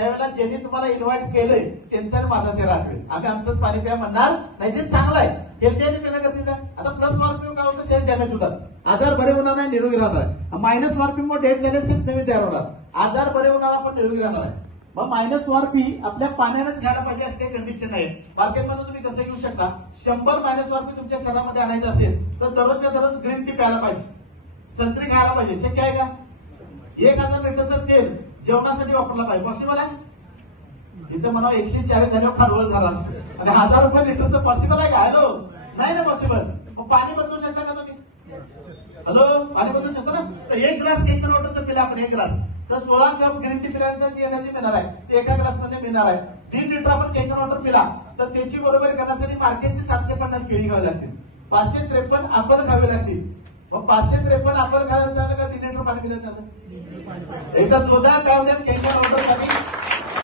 त्यावेळेला ज्यांनी तुम्हाला इन्व्हाइट केलंय त्यांचा माझा चेहरा आठवेल. आम्ही आमचंच पाणी प्या म्हणणार नाही, जे चांगलं आहे हेल्थ पिणं गरजेचं आहे. आता प्लस मार्किंग काय होतं, सेल्स डॅमेज होतात, आजार बरे होणार नाही, निरोगी राहणार आहे. मायनस मार्किंग डेट झाले सेल्स नवीन तयार होणार, आजार बरे होणार पण निरोगी राहणार आहे. मग मायनस वारपी आपल्या पाण्यानेच घ्यायला पाहिजे अशी काही कंडिशन आहे. मार्केटमध्ये तुम्ही कसं घेऊ शकता, 100 मायनस वारपी तुमच्या शरीरामध्ये आणायचं असेल तर दररोजच्या दररोज ग्रीन टी प्यायला पाहिजे, संत्री खायला पाहिजे. शक्य आहे का? 1000 लिटरचं तेल जेवणासाठी वापरला पाहिजे. पॉसिबल आहे? इथं म्हणा 140 झाल्यावर खारवळ झाला आणि 1000 रुपये लिटरचं पॉसिबल आहे का? हॅलो, नाही ना पॉसिबल. मग पाणी बदलू शकता का तुम्ही? हॅलो, पाणी बदलू शकतो ना? तर 1 ग्लास केकन वॉटरचं पिला आपण, 1 ग्लास तर 16 कप ग्रीन टी पिल्यानंतर जी एनर्जी मिळणार आहे ते एका ग्लासमध्ये मिळणार आहे. 3 लिटर आपण केकन वॉटर पिला तर त्याची बरोबरी करण्यासाठी मार्केटची 750 केळी घ्यावी लागतील, 553 ऍपल खावे लागतील. मग 553 ऍपल खायला चाललं का 3 लिटर पाणी पिल्याचं चाललं? एकदा जोरदार काय होत्या केकन वॉटर